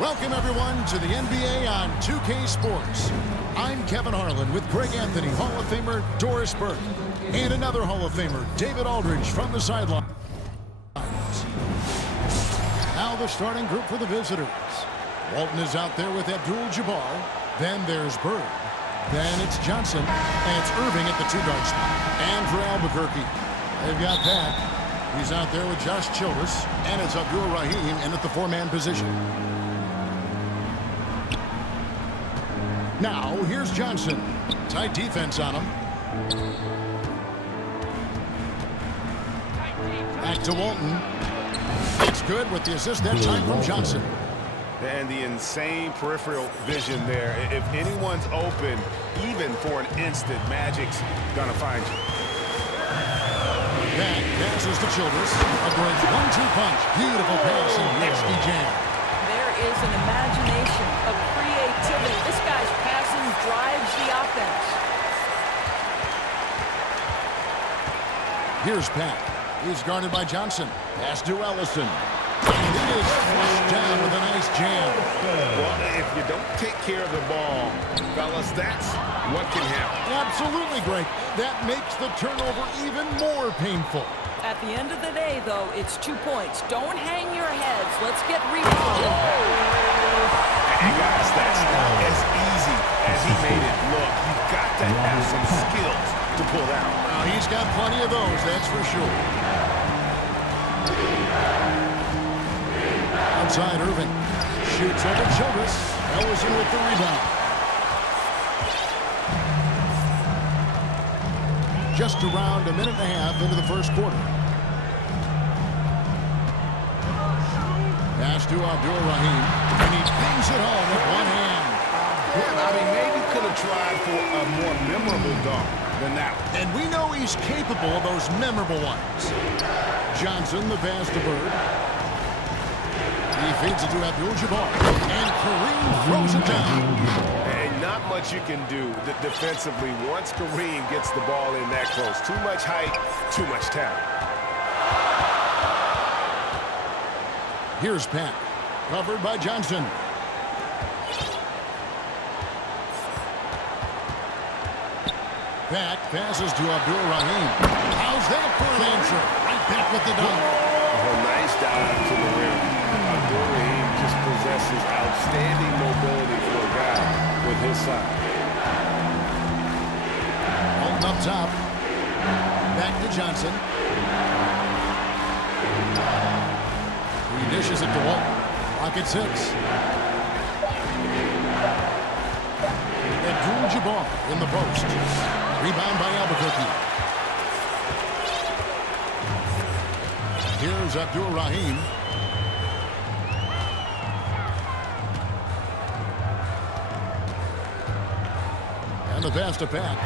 Welcome, everyone, to the NBA on 2K Sports. I'm Kevin Harlan with Greg Anthony, Hall of Famer Doris Burke, and another Hall of Famer, David Aldridge, from the sideline. Now the starting group for the visitors. Walton is out there with Abdul-Jabbar. Then there's Bird. Then it's Johnson. And it's Irving at the two-guard spot. And for Albuquerque, they've got that. He's out there with Josh Childress. And it's Abdul-Rahim in at the four-man position. Now, here's Johnson. Tight defense on him. Back to Walton. It's good with the assist that time from Johnson. And the insane peripheral vision there. If anyone's open, even for an instant, Magic's gonna find you. Back passes to Childress. A great 1-2 punch. Beautiful pass and nasty jam. There is an imagination of creativity. This guy's passing drives the offense. Here's Pat. He's guarded by Johnson. Pass to Ellison. And he is flushed down with a nice jam. Well, if you don't take care of the ball, fellas, that's what can happen. Absolutely, Greg. That makes the turnover even more painful. At the end of the day, though, it's 2 points. Don't hang your heads. Let's get rebounded. And guys, that's not as easy as he made it look. You've got to have some skills to pull out. Well, he's got plenty of those, that's for sure. Outside Irving. Shoots over Childress. Ellison with the rebound. Just around a minute and a half into the first quarter. Pass to Abdul-Rahim. And he bangs it home with one hand. Yeah, I mean, maybe could have tried for a more memorable dunk than that one. And we know he's capable of those memorable ones. Johnson, the pass to Bird. He feeds it to Abdul-Jabbar. And Kareem throws it down. And not much you can do defensively once Kareem gets the ball in that close. Too much height, too much talent. Here's Pat. Covered by Johnson. Pat passes to Abdul-Rahim. How's that for an answer? Right back with the dunk. A nice dive to the rim. Abdul-Rahim just possesses outstanding mobility for a guy with his size. Walton up top. Back to Johnson. He dishes it to Walton. Pocket 6. Abdul-Jabbar in the post. Rebound by Albuquerque. Here's Abdul-Rahim. And the pass to Pat.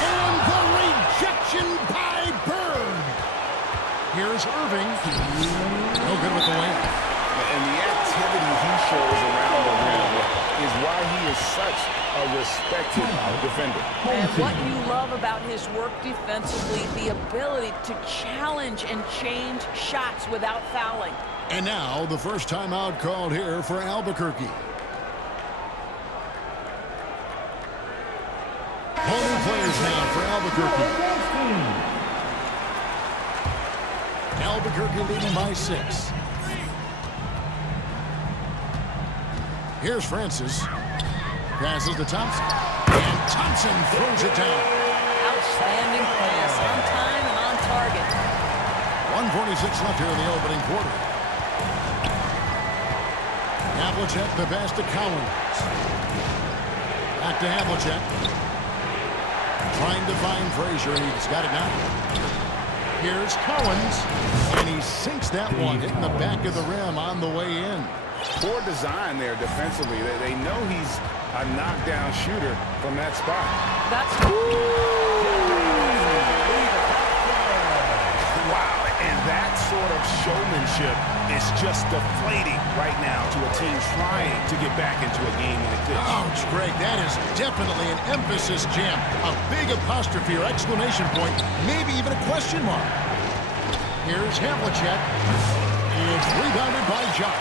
And the rejection by Bird. Here's Irving. No good with the layup. And the activity he shows around the rim is why he is such a respected defender. And what you love about his work defensively, the ability to challenge and change shots without fouling. And now the first timeout called here for Albuquerque. Holding players now for Albuquerque. Albuquerque leading by 6. Here's Francis. Passes to Thompson. And Thompson throws it down. Outstanding pass, on time and on target. 1:46 left here in the opening quarter. Havlicek, the pass to Collins. Back to Havlicek. Trying to find Frazier, and he's got it now. Here's Collins, and he sinks that one, hitting the back of the rim on the way in. Poor design there defensively. They know he's a knockdown shooter from that spot. That's Wow, and that sort of showmanship is just deflating right now to a team trying to get back into a game like this. Ouch, Greg, that is definitely an emphasis jam. A big apostrophe or exclamation point, maybe even a question mark. Here's Havlicek. It's rebounded by Jock.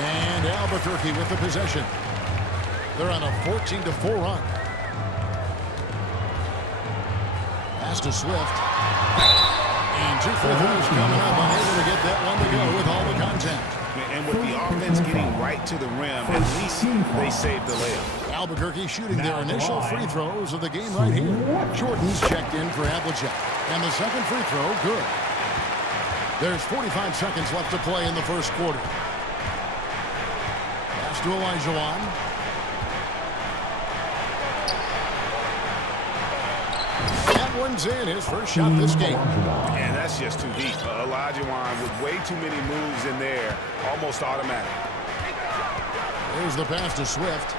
And Albuquerque with the possession. They're on a 14-4 run. Pass to Swift. And 2 free throws coming up. Unable to get that one to go with all the contact. And with the offense getting right to the rim, at least they saved the layup. Albuquerque shooting their initial free throws of the game right here. Jordan's checked in for Havlicek. And the second free throw, good. There's 45 seconds left to play in the first quarter. Pass to Olajuwon. That one's in, his first shot this game. And that's just too deep. Olajuwon with way too many moves in there, almost automatic. Here's the pass to Swift.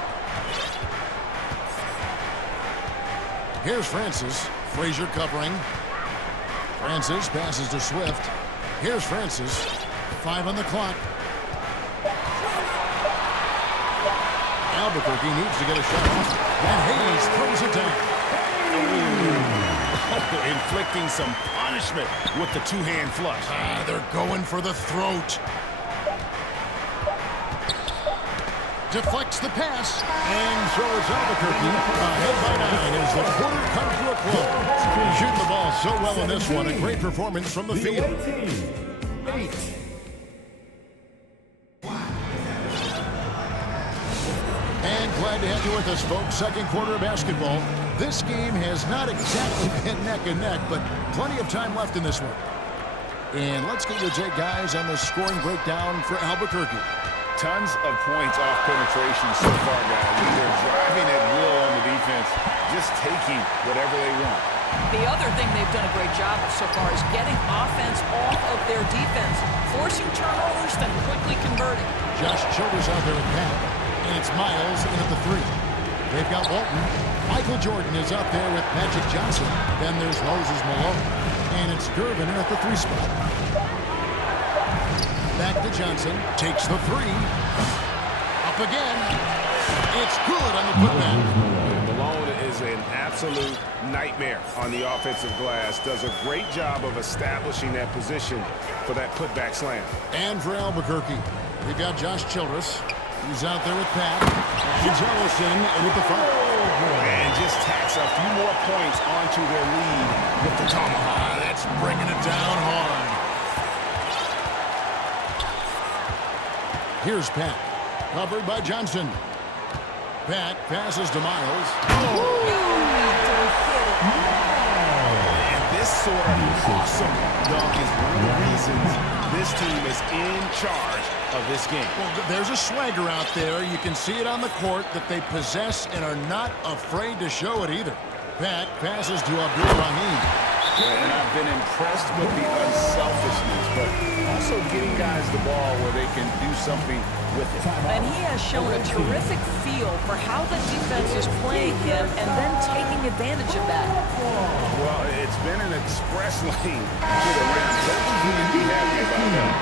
Here's Francis. Frazier covering. Francis passes to Swift. Here's Francis. 5 on the clock. Albuquerque needs to get a shot off. And Hayes throws it down. Inflicting some punishment with the two-hand flush. They're going for the throat. Deflects the pass. And so is Albuquerque. Ahead by 9 as the quarter comes to a close. Shooting the ball so well in this one. A great performance from the field. And glad to have you with us, folks. Second quarter of basketball. This game has not exactly been neck and neck, but plenty of time left in this one. And let's get your take, guys, on the scoring breakdown for Albuquerque. Tons of points off penetration so far, guys. They're driving at will on the defense, just taking whatever they want. The other thing they've done a great job of so far is getting offense off of their defense, forcing turnovers, then quickly converting. Josh Childers out there at Pat, and it's Miles in at the 3. They've got Walton. Michael Jordan is up there with Magic Johnson. Then there's Moses Malone. And it's Gervin in at the 3 spot. Back to Johnson. Takes the 3. Up again. It's good on the putback. Malone is an absolute nightmare on the offensive glass. Does a great job of establishing that position for that putback slam. And for Albuquerque, we've got Josh Childress. He's out there with Pat. And Jellison with the foul. And just tacks a few more points onto their lead with the tomahawk. That's bringing it down hard. Here's Pat. Covered by Johnson. Pat passes to Miles. And this sort of awesome dunk is one of the reasons this team is in charge of this game. Well, there's a swagger out there. You can see it on the court that they possess and are not afraid to show it either. Pat passes to Abdul-Rahim. And I've been impressed with the unselfishness, but also getting guys the ball where they can do something with it. And he has shown a terrific feel for how the defense is playing him and then taking advantage of that. Well, it's been an express lane to the rim. He can be happy about that.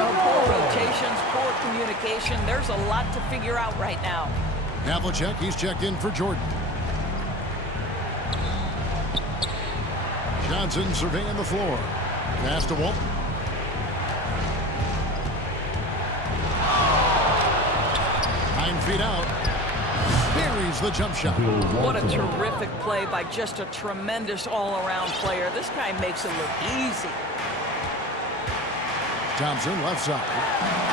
Poor rotations, poor communication. There's a lot to figure out right now. Havlicek, he's checked in for Jordan. Johnson surveying the floor. Pass to Walton. Feet out. Buries the jump shot. What a terrific play by just a tremendous all-around player. This guy makes it look easy. Thompson left side.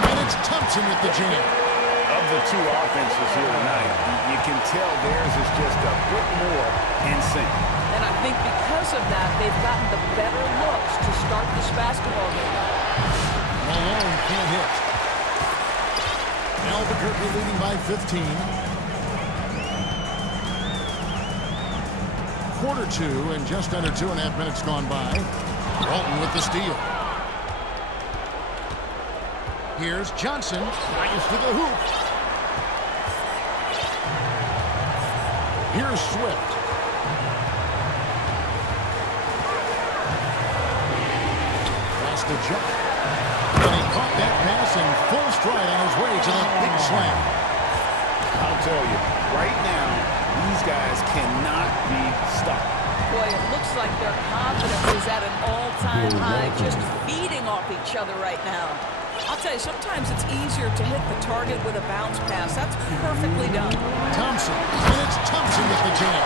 And it's Thompson with the jam. Of the two offenses here tonight, you can tell theirs is just a bit more in sync. And I think because of that, they've gotten the better looks to start this basketball game. Malone can't hit. Albuquerque leading by 15. Quarter 2 and just under 2.5 minutes gone by. Walton with the steal. Here's Johnson. Fires to the hoop. Here's Swift. Pass to Jack. And he caught that pass in full stride on his way to the big slam. I'll tell you, right now, these guys cannot be stopped. Boy, it looks like their confidence is at an all-time high, just feeding off each other right now. I'll tell you, sometimes it's easier to hit the target with a bounce pass. That's perfectly done. Thompson, and it's Thompson with the jam.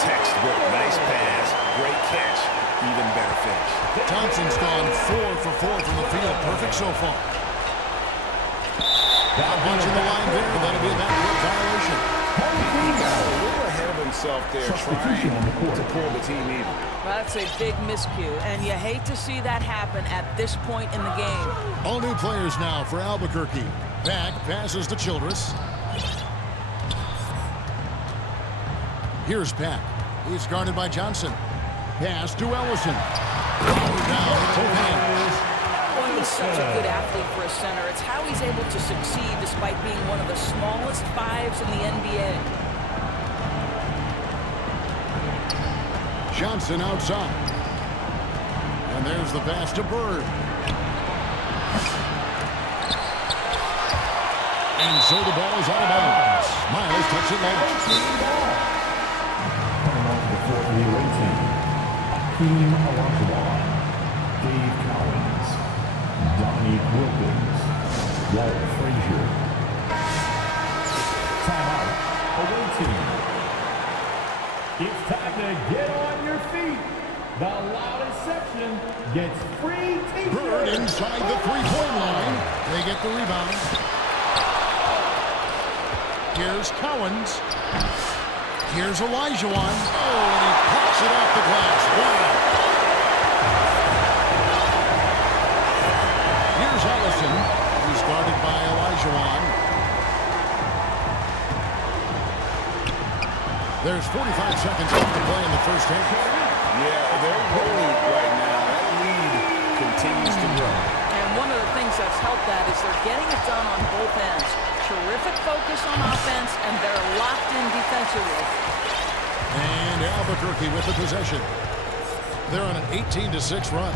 Textbook, nice pass, great catch, even better finish. Thompson's gone 4 for 4 from the field. Perfect so far. Not punching the line there. That'll be a backcourt violation. He got a little ahead of himself there trying to pull the team even. That's a big miscue, and you hate to see that happen at this point in the game. All new players now for Albuquerque. Back passes to Childress. Here's Pack. He's guarded by Johnson. Pass to Ellison. Down with both hands. Boy, he's such a good athlete for a center. It's how he's able to succeed despite being one of the smallest fives in the NBA. Johnson outside. And there's the pass to Bird. And so the ball is out of bounds. Miles touched it last. For the away team, Hakeem Olajuwon, Dave Cowens, Dominique Wilkins, Walt Frazier. Timeout, away team. It's time to get on your feet. The loudest section gets free t-shirts. Bird inside the three-point line. They get the rebound. Here's Cowens. Here's Olajuwon. Oh, and he pops it off the glass. Wow. Here's Ellison. He's guarded by Olajuwon. There's 45 seconds left to play in the first half. Yeah, they're rolling right now. That lead continues to grow. And one of the things that's helped that is they're getting it done on both ends. Terrific focus on offense, and they're locked in defensively. And Albuquerque with the possession. They're on an 18-6 run.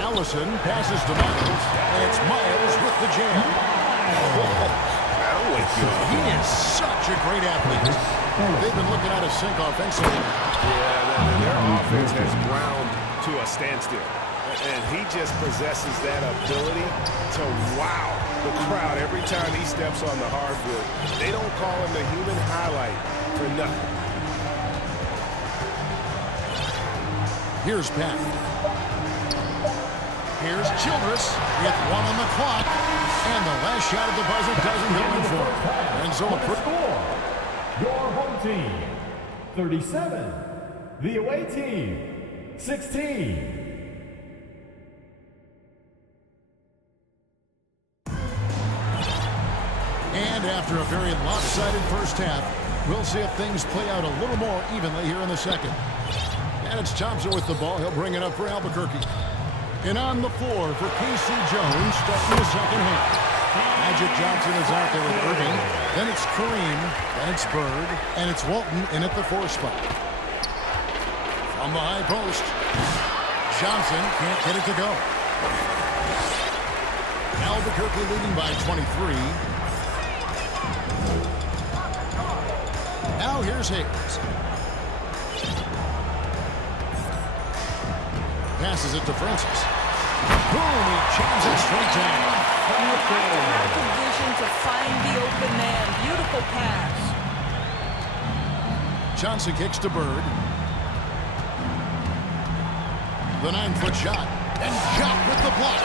Allison passes to Miles, and it's Miles with the jam. That'll wake you up. He is such a great athlete. They've been looking out of sync offensively. Yeah, their offense has ground to a standstill. And he just possesses that ability to wow the crowd every time he steps on the hardwood. They don't call him the human highlight for nothing. Here's Pat. Here's Childress with 1 on the clock. And the last shot of the buzzer doesn't go in for him. And so a Score, your home team, 37. The away team, 16. And after a very lopsided first half, we'll see if things play out a little more evenly here in the second. And it's Thompson with the ball. He'll bring it up for Albuquerque. And on the floor for K.C. Jones starting the second half. Magic Johnson is out there with Irving. Then it's Kareem. Then it's Bird. And it's Walton in at the 4 spot. From the high post, Johnson can't get it to go. Albuquerque leading by 23. Now here's Hayes. Passes it to Francis. Boom! He jams it straight down. Have the vision to find the open man. Beautiful pass. Johnson kicks to Bird. The 9-foot shot. And Jock with the block.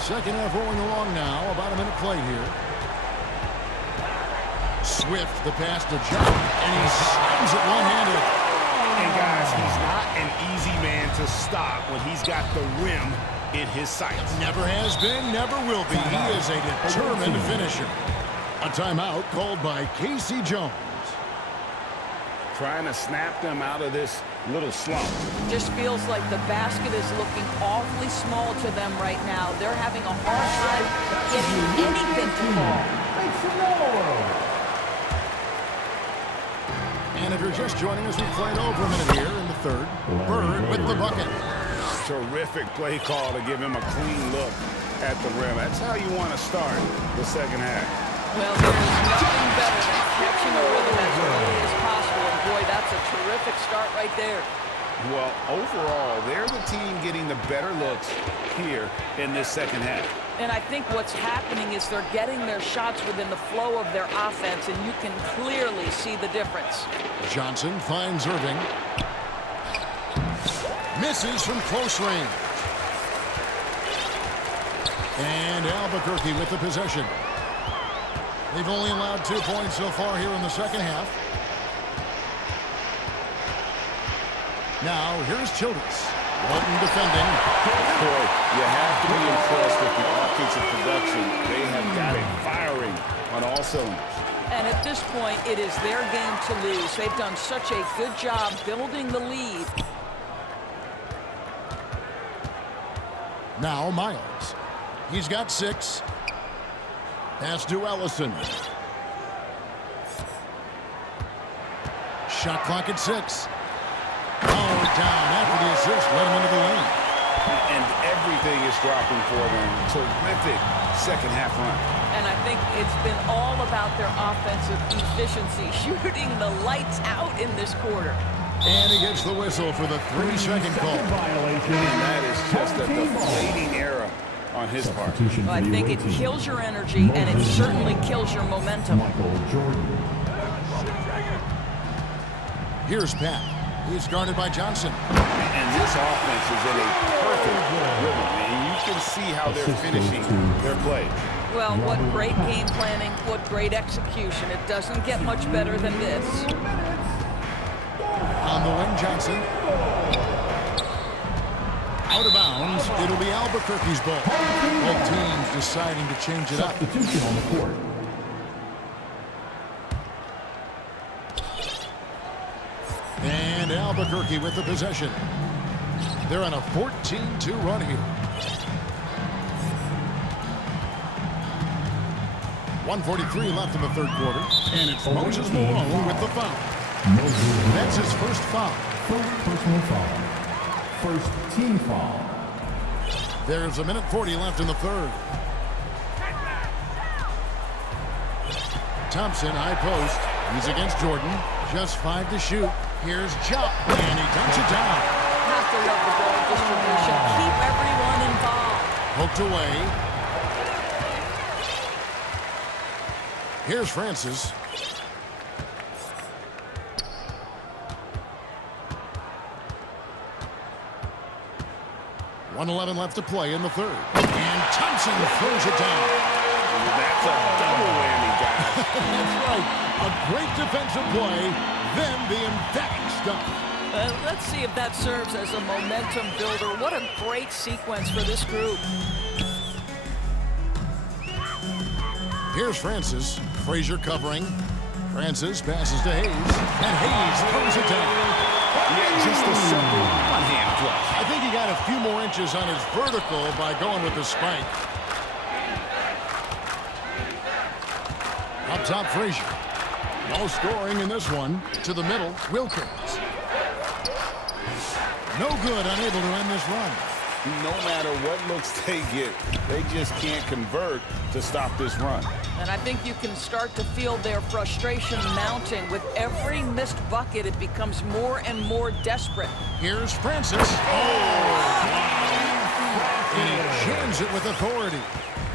Second half rolling along now. About a minute play here. Swift, the pass to Jock. And he slams it one-handed. And guys, he's not an easy man to stop when he's got the rim in his sights. Never has been, never will be. He is a determined finisher. A timeout called by K.C. Jones. Trying to snap them out of this little slump. Just feels like the basket is looking awfully small to them right now. They're having a hard time getting anything to fall. Make some noise. And if you're just joining us, we've played over a minute here in the third. Bird with the bucket. Terrific play call to give him a clean look at the rim. That's how you want to start the second half. Well, there is nothing better than catching a rhythm as early as possible. And boy, that's a terrific terrific start right there. Well, overall, they're the team getting the better looks here in this second half. And I think what's happening is they're getting their shots within the flow of their offense, and you can clearly see the difference. Johnson finds Irving. Misses from close range. And Albuquerque with the possession. They've only allowed 2 points so far here in the second half. Now, here's Childress. Walton defending. Boy, you have to be impressed with the offensive production. They have got it firing on all cylinders. And at this point, it is their game to lose. They've done such a good job building the lead. Now, Miles. He's got 6. Pass to Ellison. Shot clock at 6. Powered down after the assist. Let him into the lane. And everything is dropping for them. Terrific second half run. And I think it's been all about their offensive efficiency, shooting the lights out in this quarter. And he gets the whistle for the 3-second call. Violation. And that is just a deflating error on his part. Well, I think it kills your energy, and it certainly kills your momentum. Michael Jordan. Here's Pat. He's guarded by Johnson. And this offense is in a perfect rhythm. And you can see how they're finishing their play. Well, what great game planning, what great execution. It doesn't get much better than this. On the wing, Johnson. Out of bounds. It'll be Albuquerque's ball. Both teams deciding to change it up. Substitution on the court. And Albuquerque with the possession. They're on a 14-2 run here. 1:43 left in the third quarter. And it's Moses Malone with the foul. That's his first foul. First personal foul. First team foul. There's 1:40 left in the third. Thompson, high post. He's against Jordan. Just 5 to shoot. Here's Ja, and he dunks it down. Have to love the ball distribution. Keep everyone involved. Poked away. Here's Francis. .111 left to play in the third. And Thompson throws it down. That's a double whammy, guys. That's right. A great defensive play, then the emphatic stuff. Let's see if that serves as a momentum builder. What a great sequence for this group. Here's Francis. Frazier covering. Francis passes to Hayes. And Hayes throws it down. Yeah, just a simple one-hand flush. I think he got a few more inches on his vertical by going with the spike. Up top, Frazier. No scoring in this one. To the middle, Wilkins. No good, unable to end this run. No matter what looks they get, they just can't convert to stop this run. And I think you can start to feel their frustration mounting. With every missed bucket, it becomes more and more desperate. Here's Francis. Oh! And he jams it with authority.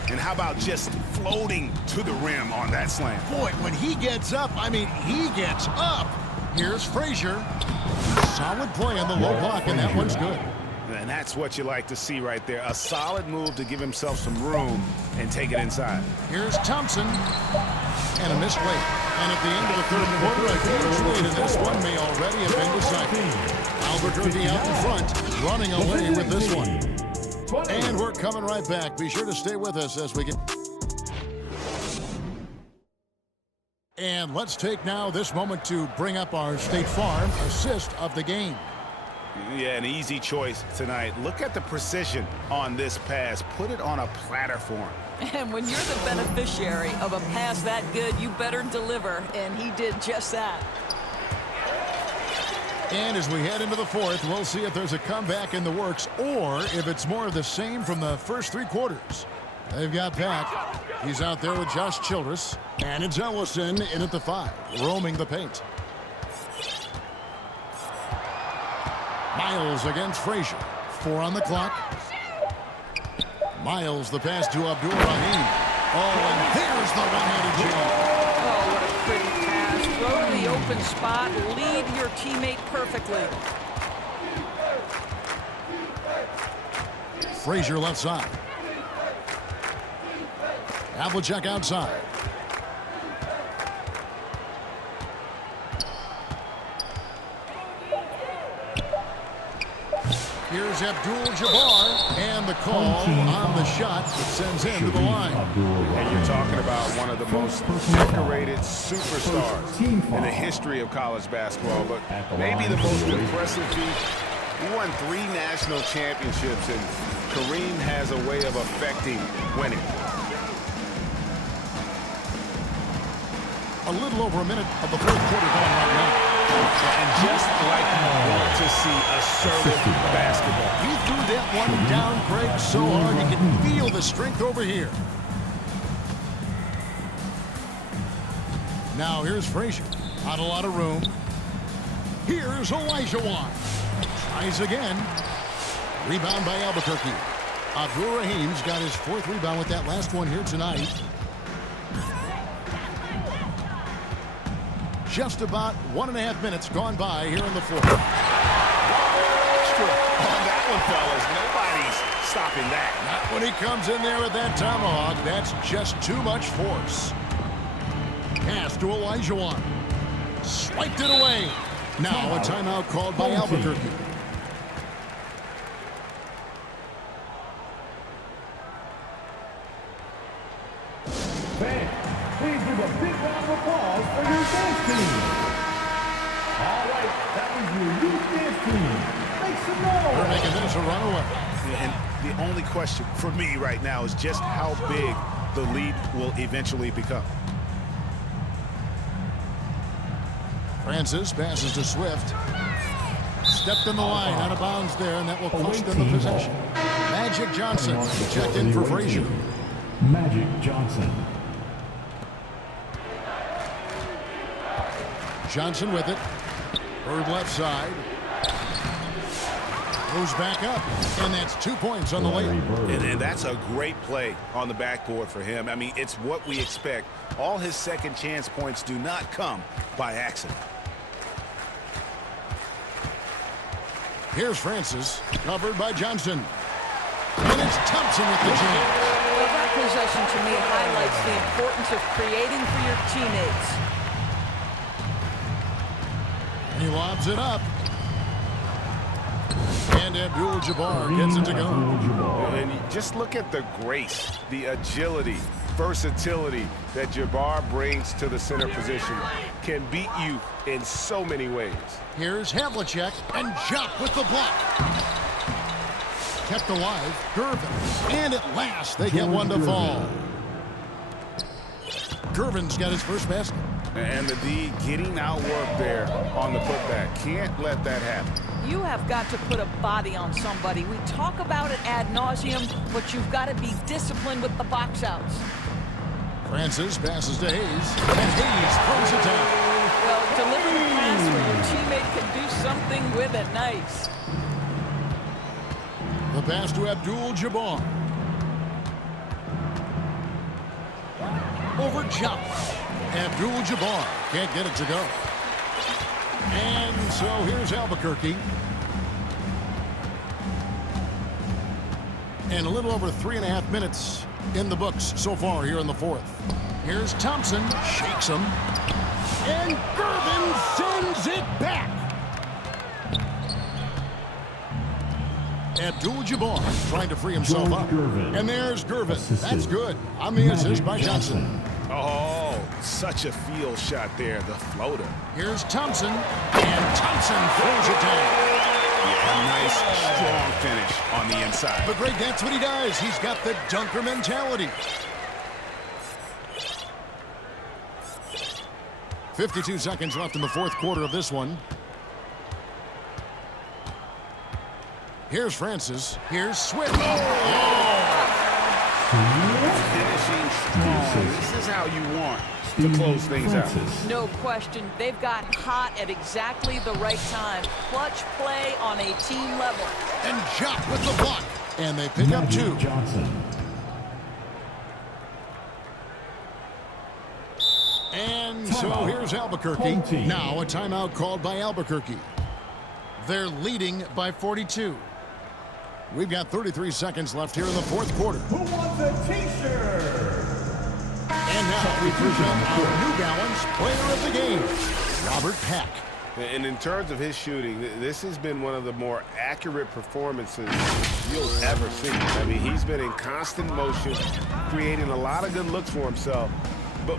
And how about just floating to the rim on that slam? Boy, when he gets up, I mean, he gets up. Here's Frazier. Solid play on the low block, and that one's good. And that's what you like to see right there. A solid move to give himself some room and take it inside. Here's Thompson. And a missed weight. And at the end of the third quarter, a huge lead in this one may already have been decided. Albuquerque out in front, running away with this one. And we're coming right back. Be sure to stay with us as we get... And let's take now this moment to bring up our State Farm assist of the game. Yeah, an easy choice tonight. Look at the precision on this pass. Put it on a platter for him. And when you're the beneficiary of a pass that good, you better deliver. And he did just that. And as we head into the fourth, we'll see if there's a comeback in the works or if it's more of the same from the first 3 quarters. They've got Pat. He's out there with Josh Childress. And it's Ellison in at the 5, roaming the paint. Miles against Frazier. 4 on the clock. Miles the pass to Abdul-Rahim. Oh, and there's the one-handed jam. Oh, what a pretty pass. Throw to the open spot. Lead your teammate perfectly. Frazier left side. Havlicek outside. Here's Abdul-Jabbar, and the call on the shot that sends him to the line. And you're talking about one of the most decorated superstars in the history of college basketball, but maybe the most impressive feat. He won 3 national championships, and Kareem has a way of affecting winning. A little over a minute of the fourth quarter going right now. And just like you want to see assertive basketball. He threw that one down, Craig, so hard you can feel the strength over here. Now here's Frazier. Not a lot of room. Here's Olajuwon. Tries again. Rebound by Albuquerque. Abdul-Rahim's got his 4th rebound with that last one here tonight. Just about 1.5 minutes gone by here in the fourth. Extra on that one, fellas. Nobody's stopping that. Not when he comes in there with that tomahawk. That's just too much force. Pass to Olajuwon. Swiped it away. Now a timeout called by Albuquerque. Fans, please give a big round of applause for your dance team. All right, that was your youth dance team. Make some noise. They're making this a runaway. And the only question for me right now is just how big the lead will eventually become. Francis passes to Swift. Stepped in the line, out of bounds there, and that will cost them the possession. Magic Johnson checked in for Frazier. Magic Johnson. Johnson with it. Bird left side. Goes back up, and that's 2 points on the layup. And that's a great play on the backboard for him. I mean, it's what we expect. All his second chance points do not come by accident. Here's Francis, covered by Johnson. And it's Thompson with the jam. Well, that possession to me highlights the importance of creating for your teammates. And he lobs it up. And Abdul-Jabbar gets it to go. And just look at the grace, the agility, versatility that Jabbar brings to the center position. Can beat you in so many ways. Here's Havlicek, and Jump with the block. Kept alive, Gervin. And at last, they get one to fall. Gervin's got his first basket. And the D getting outworked there on the putback. Can't let that happen. You have got to put a body on somebody. We talk about it ad nauseum, but you've got to be disciplined with the box outs. Francis passes to Hayes, and Hayes throws it down. Well, deliver the pass where your teammate can do something with it. Nice. The pass to Abdul-Jabbar. Over Jump. Abdul-Jabbar can't get it to go. And so here's Albuquerque. And a little over 3.5 minutes in the books so far here in the fourth. Here's Thompson, shakes him. And Gervin sends it back. Abdul-Jabbar trying to free himself up. And there's Gervin. That's good. On the assist by Johnson. Oh, such a field shot there, the floater. Here's Thompson, and Thompson throws it down. Yeah, a nice, strong finish on the inside. But Greg, that's what he does. He's got the dunker mentality. 52 seconds left in the fourth quarter of this one. Here's Francis. Here's Swift. Finishing strong. This is how you want to close things out. No question, they've gotten hot at exactly the right time. Clutch play on a team level. And Jock with the block. And they pick up 2. And so here's Albuquerque. Now a timeout called by Albuquerque. They're leading by 42. We've got 33 seconds left here in the fourth quarter. Who wants a t-shirt? And now we present our New Balance Player of the Game, Robert Pack. And in terms of his shooting, this has been one of the more accurate performances you'll ever see. I mean, he's been in constant motion, creating a lot of good looks for himself.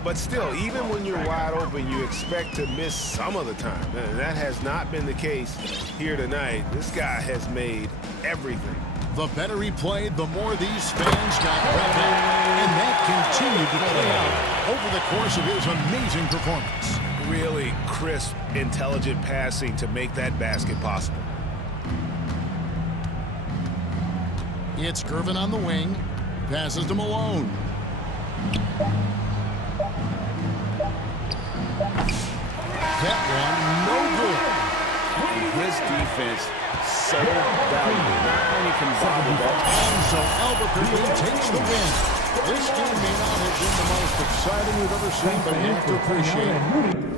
But still, even when you're wide open, you expect to miss some of the time. And that has not been the case here tonight. This guy has made everything. The better he played, the more these fans got revved up. And that continued to play out over the course of his amazing performance. Really crisp, intelligent passing to make that basket possible. It's Gervin on the wing. Passes to Malone. That one, no good. His defense, so valuable. And he can bobble that. And so Albuquerque takes the win. This game may not have been the most exciting we've ever seen, but you have to appreciate it.